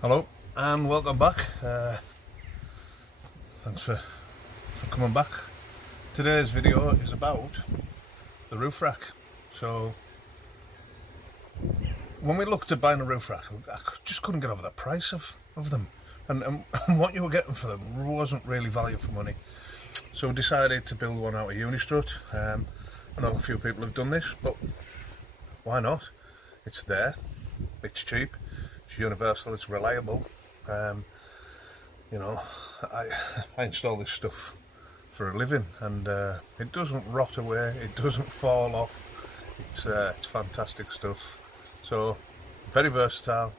Hello and welcome back. Thanks for coming back. Today's video is about the roof rack. So when we looked at buying a roof rack, I just couldn't get over the price of them, and what you were getting for them wasn't really value for money. So we decided to build one out of Uni-strut. I know a few people have done this, but why not? It's there, it's cheap, it's universal, it's reliable. You know, I install this stuff for a living, and it doesn't rot away, it doesn't fall off. It's fantastic stuff. So very versatile.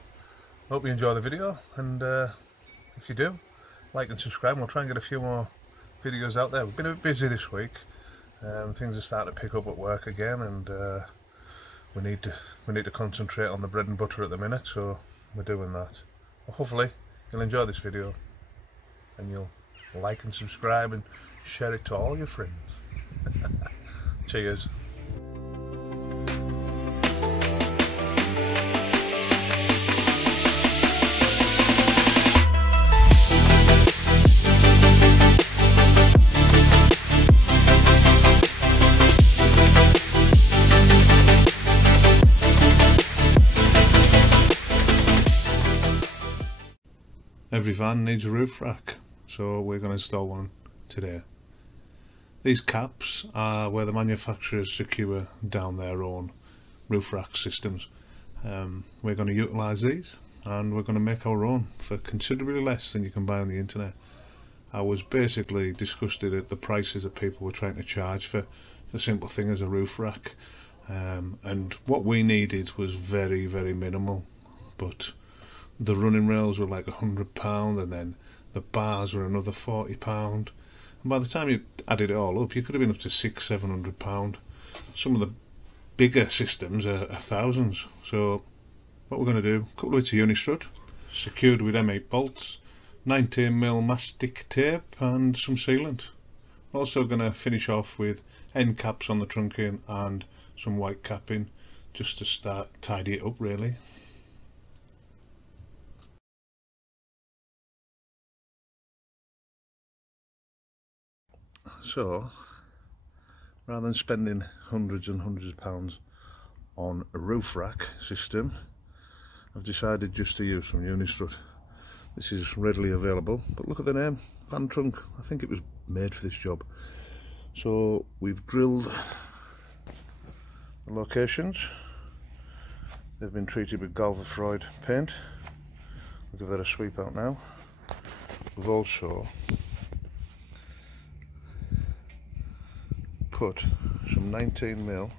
Hope you enjoy the video, and if you do, like and subscribe. We'll try and get a few more videos out there. We've been a bit busy this week. Things are starting to pick up at work again, and we need to concentrate on the bread and butter at the minute, so we're doing that. Well, hopefully you'll enjoy this video and you'll like and subscribe and share it to all your friends. Cheers. Every van needs a roof rack, so we're going to install one today. These caps are where the manufacturers secure down their own roof rack systems. We're going to utilise these, and we're going to make our own for considerably less than you can buy on the internet. I was basically disgusted at the prices that people were trying to charge for a simple thing as a roof rack, and what we needed was very, very minimal, but the running rails were like £100, and then the bars were another £40, and by the time you added it all up, you could have been up to £600–700. Some of the bigger systems are thousands. So what we're going to do, a couple of bits of Uni-strut secured with M8 bolts, 19mm mastic tape and some sealant. Also going to finish off with end caps on the trunking and some white capping, just to start tidy it up really. So, rather than spending hundreds and hundreds of pounds on a roof rack system, I've decided just to use some Uni-strut. This is readily available, but look at the name, van trunk. I think it was made for this job. So we've drilled the locations. They've been treated with Galvafroid paint. I'll give that a sweep out now. We've also put some 19mm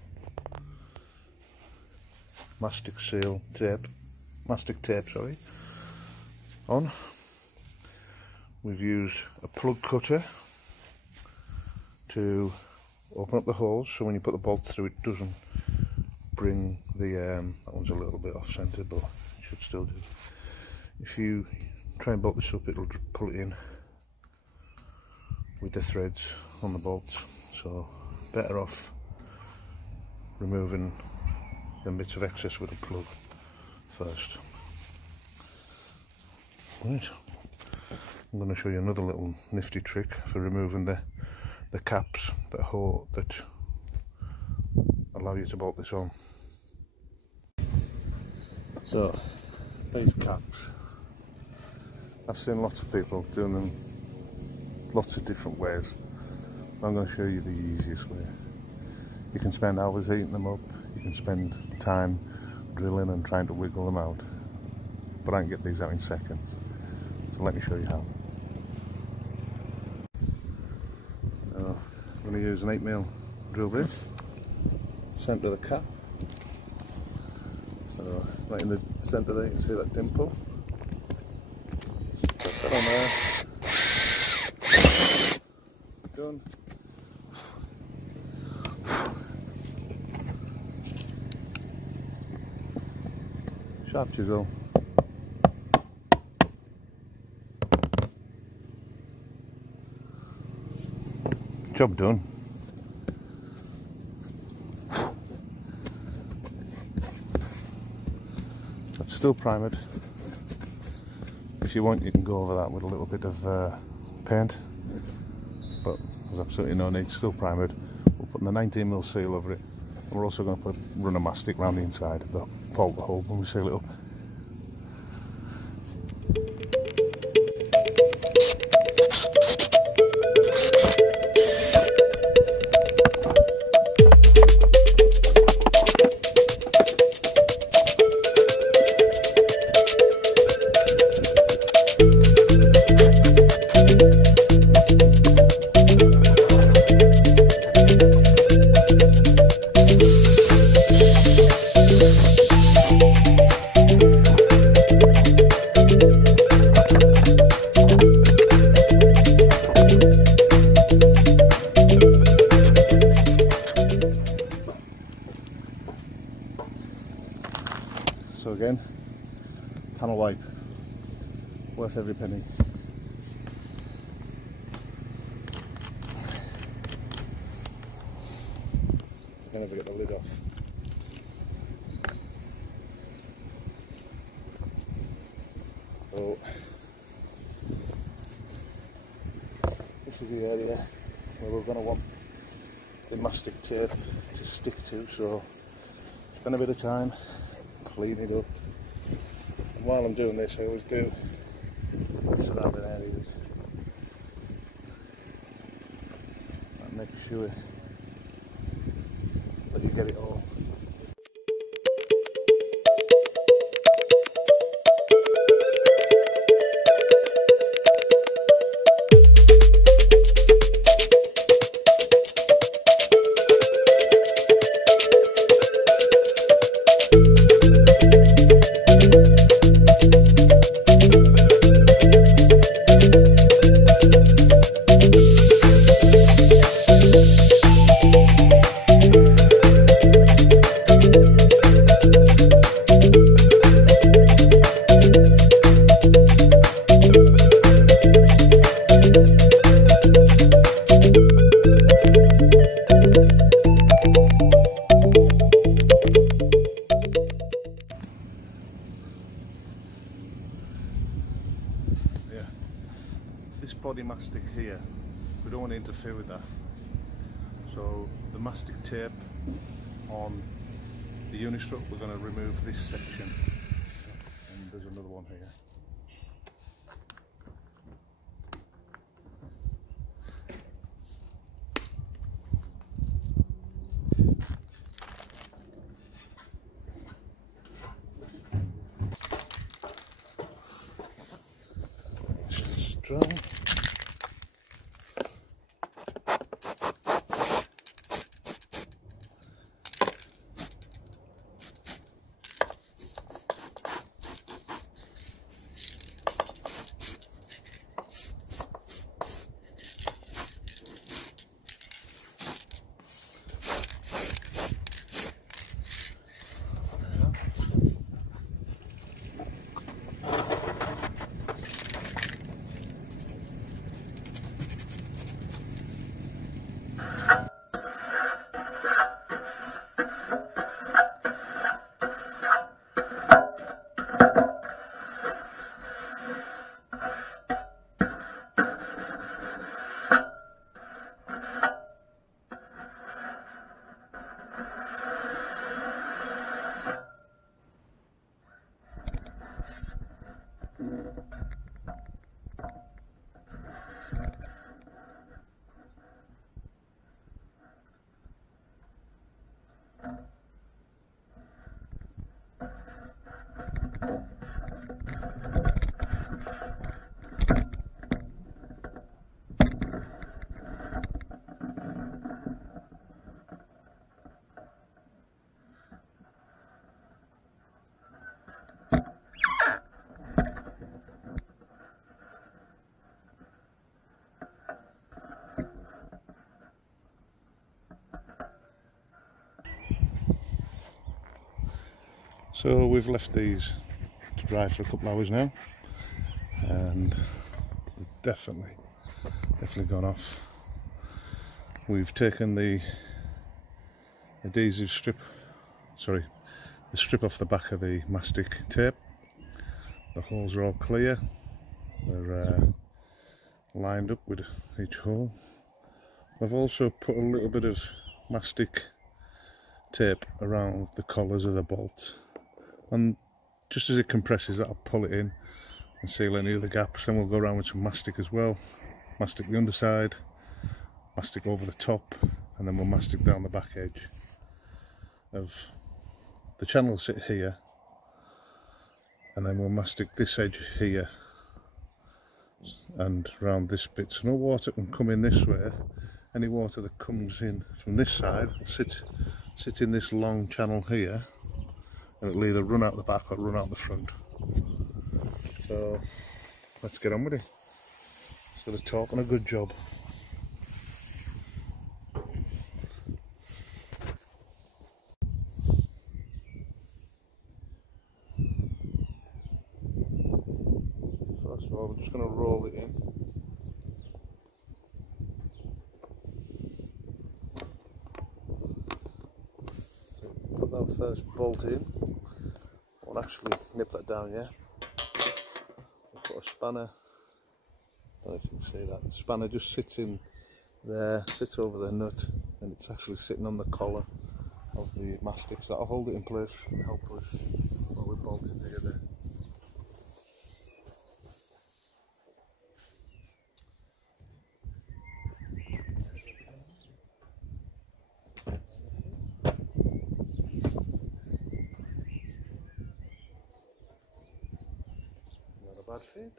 mastic tape on. We've used a plug cutter to open up the holes, so when you put the bolt through it doesn't bring the that one's a little bit off centre, but it should still do. If you try and bolt this up, it'll pull it in with the threads on the bolts, so better off removing the bits of excess with a plug first. Right, I'm going to show you another little nifty trick for removing the caps that allow you to bolt this on. So these caps, I've seen lots of people doing them lots of different ways. I'm going to show you the easiest way. You can spend hours heating them up, you can spend time drilling and trying to wiggle them out, but I can get these out in seconds. So let me show you how. So I'm going to use an 8mm drill bit, centre of the cap. So right in the centre there you can see that dimple. Put that on there. Done. Sharp chisel. Job done. That's still primed. If you want, you can go over that with a little bit of paint, but there's absolutely no need. Still primed. We're putting the 19mm seal over it, and we're also going to run a mastic round the inside of the polka hole when we seal it up. So again, panel wipe, worth every penny. I can never get the lid off. So this is the area where we're going to want the mastic tape to stick to, so spend a bit of time, clean it up. And while I'm doing this, I always do surrounding areas and make sure that you get it all. This body mastic here, we don't want to interfere with that. So the mastic tape on the Uni-strut, we're going to remove this section, and there's another one here. Just dry. So we've left these to dry for a couple of hours now, and they've definitely gone off. We've taken the adhesive strip, sorry, the strip off the back of the mastic tape. The holes are all clear, they're lined up with each hole. I've also put a little bit of mastic tape around the collars of the bolts, and just as it compresses that'll pull it in and seal any of the gaps. Then we'll go around with some mastic as well, mastic the underside, mastic over the top, and then we'll mastic down the back edge of the channel. Sit here, and then we'll mastic this edge here and round this bit, so no water can come in this way. Any water that comes in from this side will sit in this long channel here, and it'll either run out the back or run out the front. So let's get on with it. So the talking a good job. First of all, we're just going to roll it in. Put that first bolt in. Won't actually nip that down yet. We'll put a spanner. I don't know if you can see that. The spanner just sits in there, sits over the nut, and it's actually sitting on the collar of the mastic. So that'll hold it in place and help us while we bolt it together. Bad fit.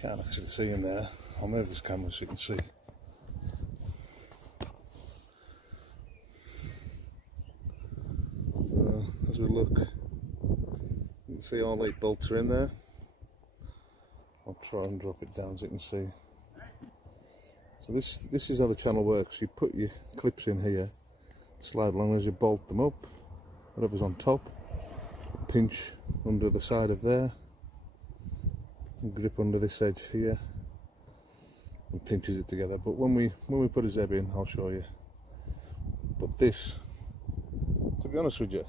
Can't actually see in there. I'll move this camera so you can see. So as we look, you can see all 8 bolts are in there. I'll try and drop it down so you can see. So this is how the channel works. You put your clips in here, slide along as you bolt them up, whatever's on top, pinch under the side of there, grip under this edge here and pinches it together. But when we put a zeb in, I'll show you. But this, to be honest with you,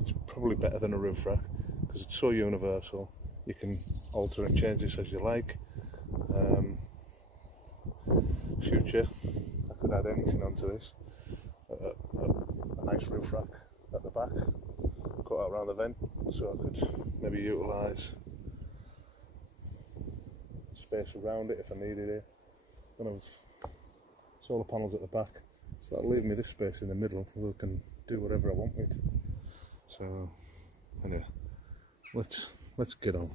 it's probably better than a roof rack because it's so universal. You can alter and change this as you like. Future, I could add anything onto this. A nice roof rack at the back, cut out around the vent, so I could maybe utilise space around it if I needed it. Then I have solar panels at the back, so that'll leave me this space in the middle so I can do whatever I want with it. So anyway, let's get on.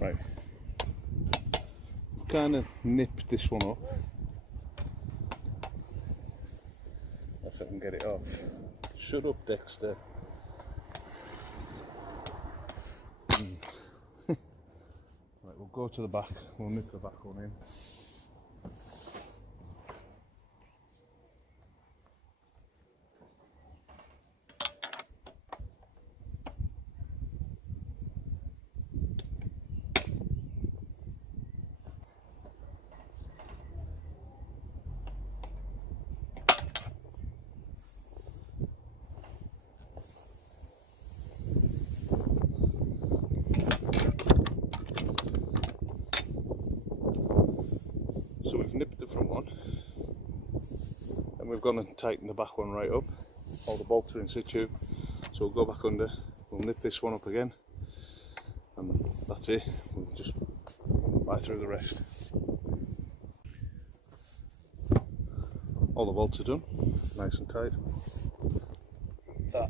Right, kind of nipped this one up. If I can get it off. Shut up, Dexter. we'll go to the back, we'll nip the back one in. So we've nipped the front one, and we've gone and tightened the back one right up. All the bolts are in situ, so we'll go back under, we'll nip this one up again, and that's it. We'll just buy through the rest. All the bolts are done, nice and tight. That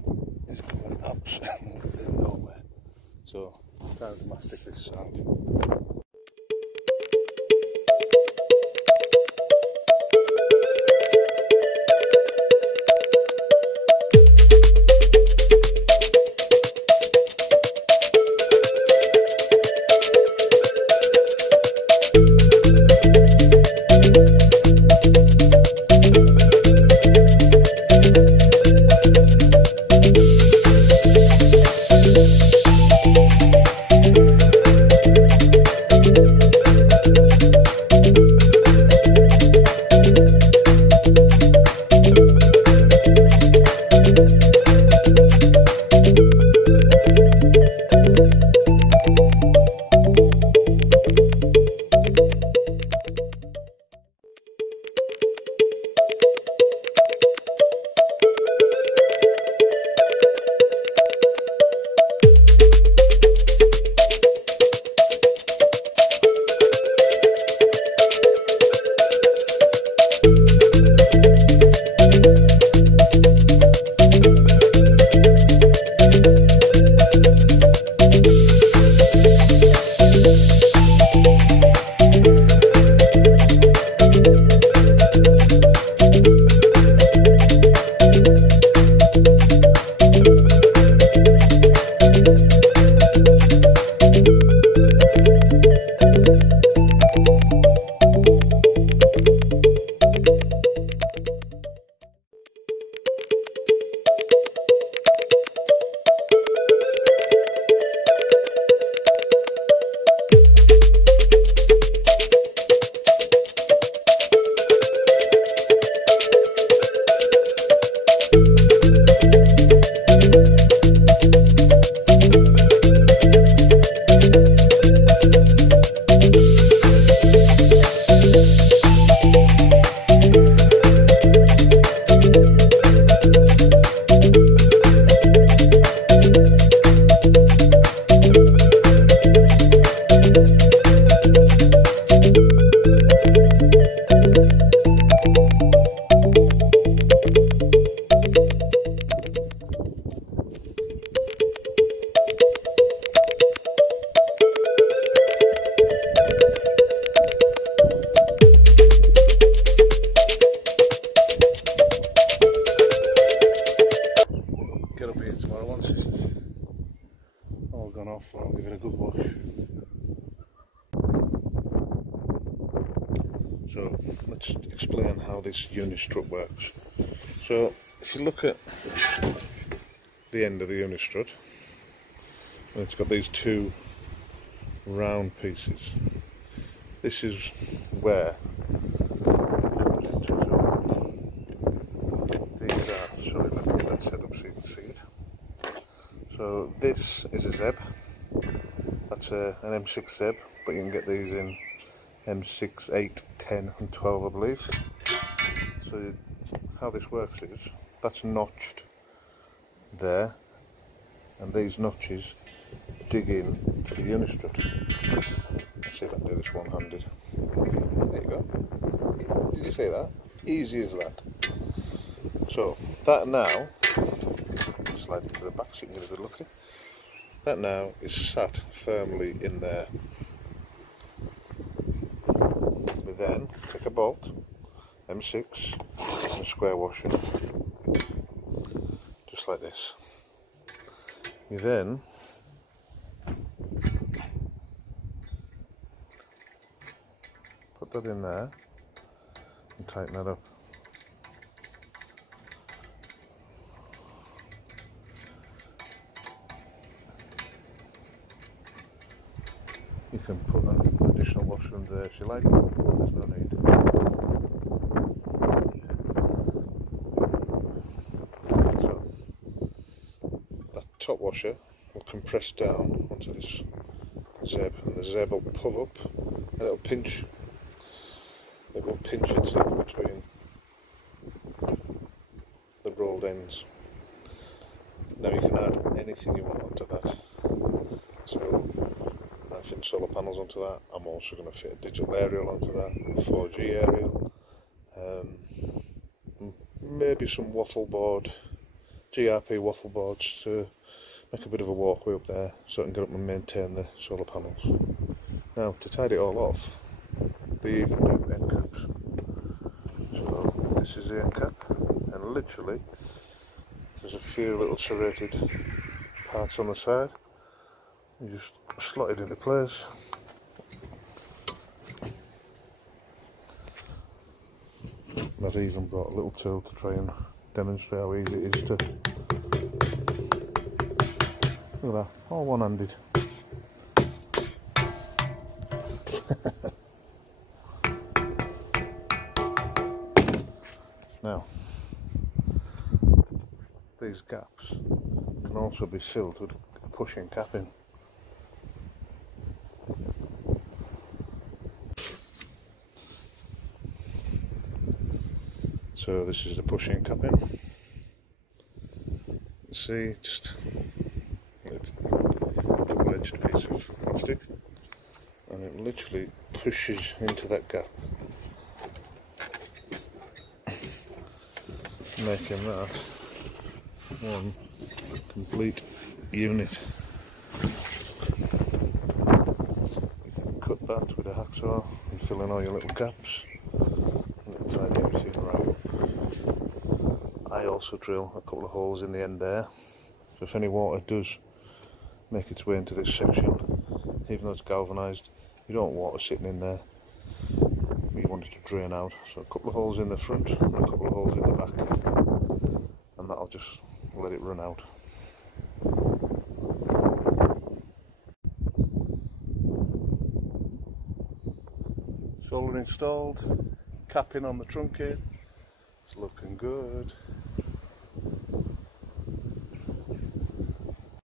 is going absolutely nowhere, so time to mastic this side. off and I'll give it a good wash. So let's explain how this Uni-strut works. So if you look at the end of the Uni-strut, it's got these two round pieces. This is where these are. Sorry, let me get that set up so you can see it. So this is a zeb. That's an M6 zeb, but you can get these in M6, 8, 10 and 12 I believe. So how this works is, that's notched there, and these notches dig in to the Uni-strut. Let's see if I can do this one-handed. There you go. Did you see that? Easy as that. So that now, slide it to the back so you can get a good look at it. That now is sat firmly in there. We then take a bolt, M6, and a square washer, just like this. You then put that in there and tighten that up. You can put an additional washer in there if you like, but there's no need. So that top washer will compress down onto this zeb, and the zeb will pull up and it'll pinch. It will pinch itself between the rolled ends. Now you can add anything you want onto that. So I fit solar panels onto that. I'm also going to fit a digital aerial onto that, a 4G aerial, maybe some waffle board, GRP waffle boards to make a bit of a walkway up there so I can get up and maintain the solar panels. Now to tidy it all off, they even do end caps. So this is the end cap, and literally there's a few little serrated parts on the side. You just slot it into place. And I've even brought a little tool to try and demonstrate how easy it is to. Look at that, all one-handed. Now, these gaps can also be filled with a pushing cap in. So this is the pushing cap in. See, just a double-edged piece of plastic, and it literally pushes into that gap, making that one complete unit. You can cut that with a hacksaw and fill in all your little gaps, and it'll tidy everything right up. I also drill a couple of holes in the end there, so if any water does make its way into this section, even though it's galvanised, you don't want water sitting in there, you want it to drain out. So a couple of holes in the front and a couple of holes in the back, and that'll just let it run out. Solar installed, capping on the trunkette, it's looking good.